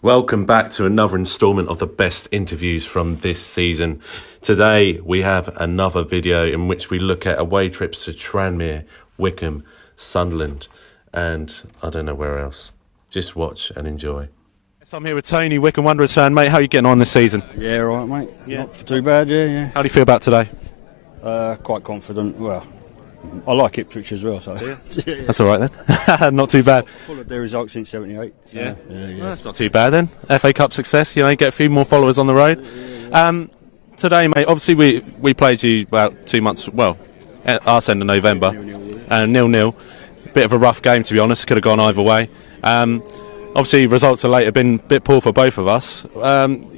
Welcome back to another instalment of the best interviews from this season. Today we have another video in which we look at away trips to Tranmere, Wycombe, Sunderland, and I don't know where else. Just watch and enjoy. So I'm here with Tony, Wycombe Wanderers fan. Mate, how are you getting on this season? Yeah, all right, mate. Yeah. Not too bad, yeah. How do you feel about today? Quite confident. Well, I like Ipswich as well, so. Yeah. That's all right then. Not too bad. Followed their results since '78. So, Yeah. yeah. Well, that's not too bad then. FA Cup success, you get a few more followers on the road. Today, mate, obviously we played you about 2 months, at our end of November, and 0-0. Bit of a rough game, to be honest. Could have gone either way. Obviously, results of late have been a bit poor for both of us.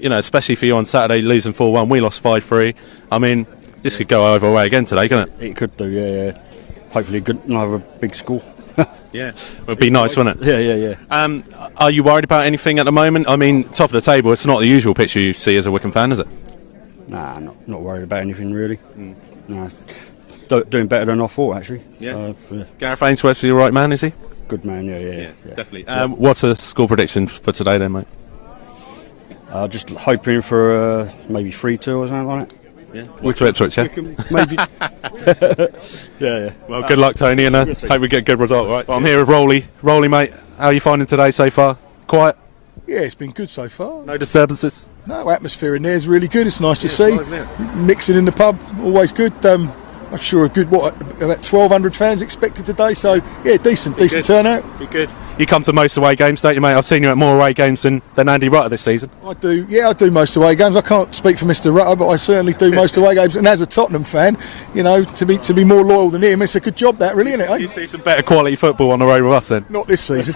Especially for you on Saturday, losing 4-1. We lost 5-3. I mean, this could go either way again today, couldn't it? It could do, yeah. Hopefully, another big score. Yeah, it would be nice, wouldn't Yeah. Are you worried about anything at the moment? I mean, top of the table, it's not the usual picture you see as a Wycombe fan, is it? Nah, not worried about anything really. Nah, doing better than I thought actually. Yeah. Yeah. Gareth Ainsworth's the right man, is he? Good man, yeah. Definitely. What's a score prediction for today then, mate? Just hoping for maybe 3-2 or something like that. Yeah. To Ipswich, yeah? Maybe. Yeah. Well, good luck, Tony, and hope we get a good result, right? Well, I'm here with Rolly. Rolly, mate, how are you finding today so far? Quiet? Yeah, it's been good so far. No disturbances? No, atmosphere in there is really good. It's nice to see. Mixing in the pub, always good. I'm sure about 1,200 fans expected today. So yeah, decent turnout. Be good. You come to most away games, don't you, mate? I've seen you at more away games than Andy Rutter this season. I do. Yeah, I do most away games. I can't speak for Mr. Rutter, but I certainly do most away games. And as a Tottenham fan, to be more loyal than him, it's a good job, that really, isn't it? Eh? You see some better quality football on the road with us then. Not this season.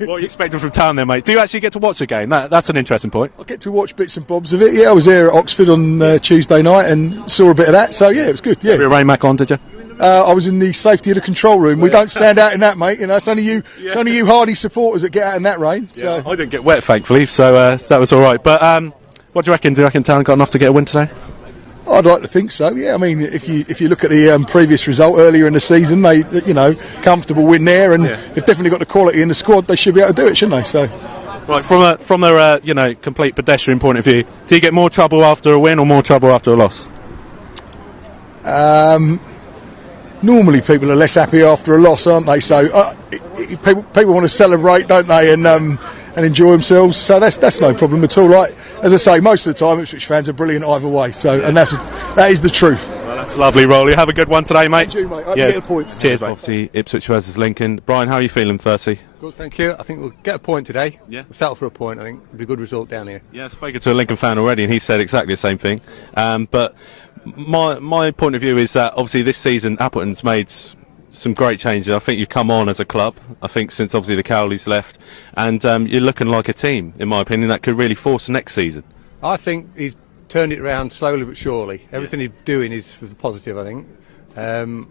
What are you expecting from town then, mate? Do you actually get to watch a game? That's an interesting point. I get to watch bits and bobs of it. Yeah, I was there at Oxford on Tuesday night and saw a bit of that. So yeah, it was good. Yeah. Have you rain back on, did you? I was in the safety of the control room. We don't stand out in that, mate. It's only you. It's only you Hardy supporters that get out in that rain. So I didn't get wet, thankfully, so that was all right. But what do you reckon? Do you reckon town got enough to get a win today? I'd like to think so. Yeah, I mean, if you look at the previous result earlier in the season, they comfortable win there, and they've definitely got the quality in the squad. They should be able to do it, shouldn't they? So, right, from a complete pedestrian point of view, do you get more trouble after a win or more trouble after a loss? Normally, people are less happy after a loss, aren't they? So, people want to celebrate, don't they? And enjoy themselves, so that's no problem at all. Like as I say, most of the time Ipswich fans are brilliant either way. So, and that is the truth. Well, that's lovely, Rolly. Have a good one today, mate. Thank you, mate. Hope you get the points. Cheers, mate. Obviously, Ipswich versus Lincoln. Brian, how are you feeling, firstly? Good, thank you. I think we'll get a point today. Yeah. We'll settle for a point. I think it'll be a good result down here. Yeah, I've spoken to a Lincoln fan already, and he said exactly the same thing. But my point of view is that obviously this season Appleton's made some great changes. I think you've come on as a club. I think since obviously the Cowleys left, and you're looking like a team, in my opinion, that could really force next season. I think he's turned it around slowly but surely. Everything he's doing is for the positive, I think. I'm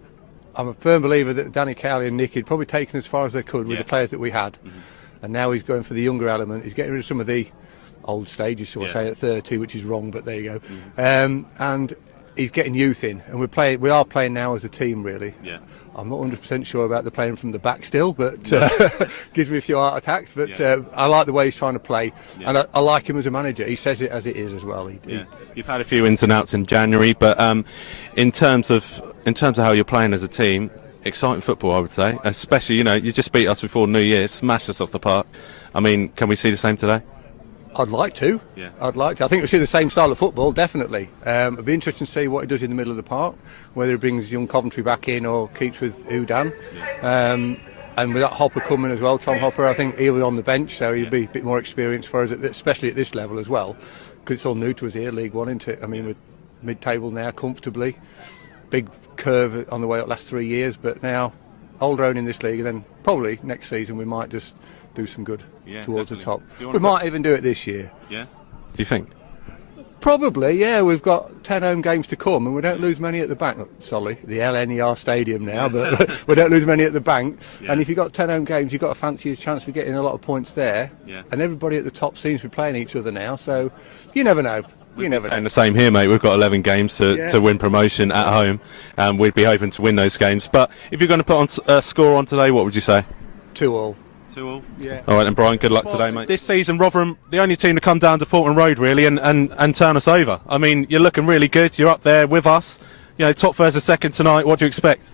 a firm believer that Danny Cowley and Nick had probably taken as far as they could with the players that we had. And now he's going for the younger element. He's getting rid of some of the old stages, so I say at 30, which is wrong, but there you go. And he's getting youth in, and we are playing now as a team, really. Yeah. I'm not 100% sure about the playing from the back still, but gives me a few heart attacks. But I like the way he's trying to play, and I like him as a manager. He says it as it is as well. You've had a few ins and outs in January, but in terms of how you're playing as a team, exciting football, I would say. Especially, you just beat us before New Year, smashed us off the park. I mean, can we see the same today? I'd like to. Yeah. I'd like to. I think we'll see the same style of football, definitely. It'd be interesting to see what he does in the middle of the park, whether he brings young Coventry back in or keeps with Udan. And with that Hopper coming as well, Tom Hopper, I think he'll be on the bench, so he'll be a bit more experienced for us, especially at this level as well, because it's all new to us here, League One, isn't it? I mean, we're mid-table now, comfortably. Big curve on the way up last 3 years, but now older own in this league, and then probably next season we might just do some good towards the top. We might even do it this year. Yeah. Do you think? Probably, yeah. We've got 10 home games to come, and we don't lose many at the bank. Sorry, the LNER Stadium now, but we don't lose many at the bank. Yeah. And if you've got 10 home games, you've got a fancy chance for getting a lot of points there. Yeah. And everybody at the top seems to be playing each other now, so you never know. You never know. And the same here, mate. We've got 11 games to win promotion at home, and we'd be hoping to win those games. But if you're going to put on a score on today, what would you say? 2-2. 2-2 Yeah. All right, then, Brian, good luck today, mate. This season, Rotherham, the only team to come down to Portland Road, really, and turn us over. I mean, you're looking really good. You're up there with us. You know, top versus second tonight. What do you expect?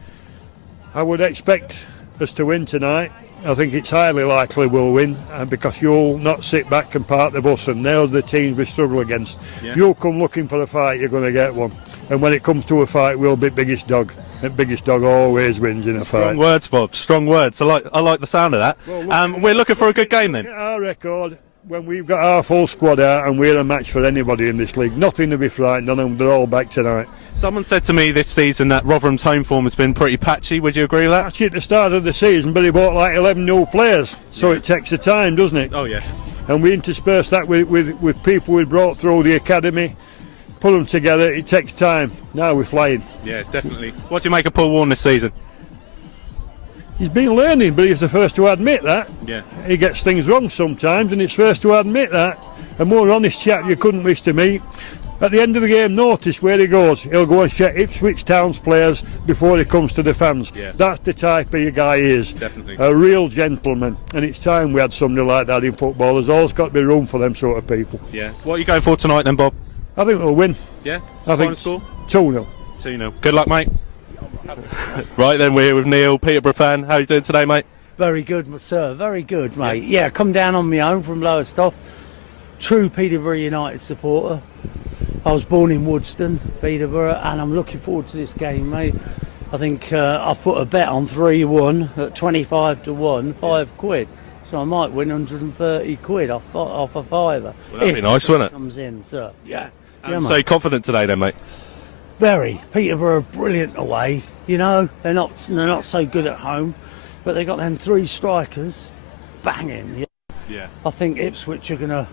I would expect us to win tonight. I think it's highly likely we'll win, because you'll not sit back and park the bus, and they're the teams we struggle against. Yeah. You'll come looking for a fight, you're going to get one. And when it comes to a fight, we'll be biggest dog. And biggest dog always wins in a fight. Strong words, Bob. Strong words. I like the sound of that. Well, we're looking for a good game then. Look at our record. When we've got our full squad out and we're a match for anybody in this league, nothing to be frightened of, and they're all back tonight. Someone said to me this season that Rotherham's home form has been pretty patchy. Would you agree with that? Actually, at the start of the season, but he bought like 11 new players, so it takes the time, doesn't it? Oh, yeah. And we intersperse that with people we brought through the academy, put them together. It takes time. Now we're flying. Yeah, definitely. What do you make of Paul Warne this season? He's been learning, but he's the first to admit that. Yeah. He gets things wrong sometimes, and he's first to admit that. A more honest chap you couldn't wish to meet. At the end of the game, notice where he goes. He'll go and check Ipswich Town's players before he comes to the fans. Yeah. That's the type of guy he is. Definitely. A real gentleman. And it's time we had somebody like that in football. There's always got to be room for them sort of people. Yeah. What are you going for tonight then, Bob? I think we'll win. Yeah. I think Score? 2-0. 2-0. Good luck, mate. Right then, we're here with Neil, Peterborough fan. How are you doing today, mate? Very good, sir. Very good, mate. Yeah, come down on my own from Lowestoft. True Peterborough United supporter. I was born in Woodston, Peterborough, and I'm looking forward to this game, mate. I think I've put a bet on 3-1 at 25 to 1, £5. So I might win 130 quid off a fiver. Well, that'd be nice, wouldn't it? Comes in, sir. Yeah. So you're confident today then, mate? Very. Peterborough are brilliant away. You know, they're not so good at home, but they got them three strikers banging. Yeah. I think Ipswich are going to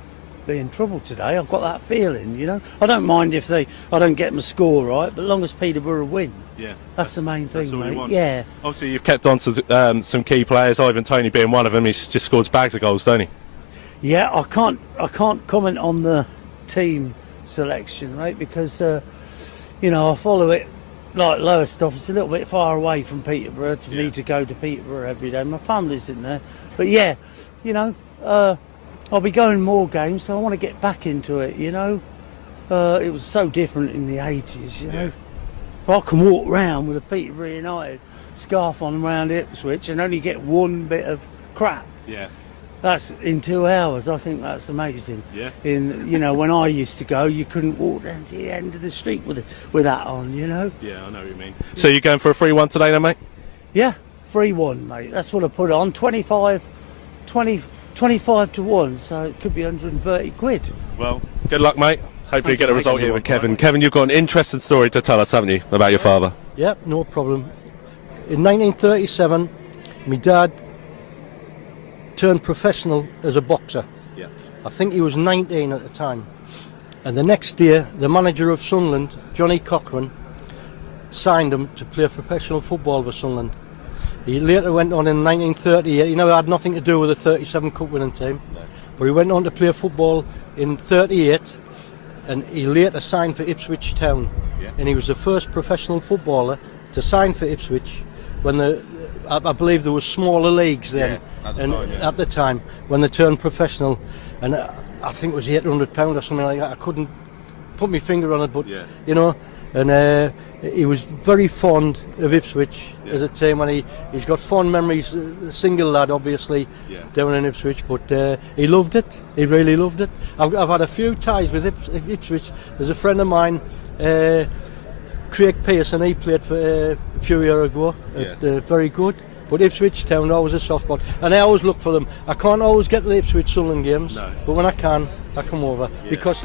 be in trouble today. I've got that feeling. You know, I don't mind if I don't get my score right, but as long as Peterborough win, Yeah. that's the main thing, all we mate. want. Yeah. Obviously, you've kept on to some key players. Ivan Toney being one of them. He's just scores bags of goals, don't he? Yeah, I can't comment on the team selection, right? Because you know, I follow it like Lowestoft. It's a little bit far away from Peterborough for me to go to Peterborough every day. My family's in there, but yeah, you know, I'll be going more games, so I want to get back into it. You know, it was so different in the 80s. You know, if I can walk round with a Peterborough United scarf on around Ipswich and only get one bit of crap. Yeah. That's in 2 hours. I think that's amazing. Yeah. You know, when I used to go, you couldn't walk down to the end of the street with that on. You know. Yeah, I know what you mean. So you're going for a 3-1 today, then, mate? Yeah, 3-1, mate. That's what I put on. 25 to 1. So it could be 130 quid. Well, good luck, mate. Hopefully you get a you, result mate. here with Kevin. Kevin, you've got an interesting story to tell us, haven't you, about your father? Yep, no problem. In 1937, my dad turned professional as a boxer. Yeah. I think he was 19 at the time. And the next year, the manager of Sunderland, Johnny Cochran, signed him to play professional football for Sunderland. He later went on in 1938. He never had nothing to do with the 37 Cup winning team. No. But he went on to play football in 38, and he later signed for Ipswich Town. Yeah. And he was the first professional footballer to sign for Ipswich when I believe there were smaller leagues then. At the time when they turned professional, and I think it was £800 or something like that. I couldn't put my finger on it, but you know, and he was very fond of Ipswich as a team, and he's got fond memories. A single lad, obviously, down in Ipswich, but he loved it. He really loved it. I've had a few ties with Ipswich. There's a friend of mine, Craig Pearson. He played for a few years ago. Very good. But Ipswich Town always a soft spot, and I always look for them. I can't always get to the Ipswich Sunderland games, but when I can, I come over because.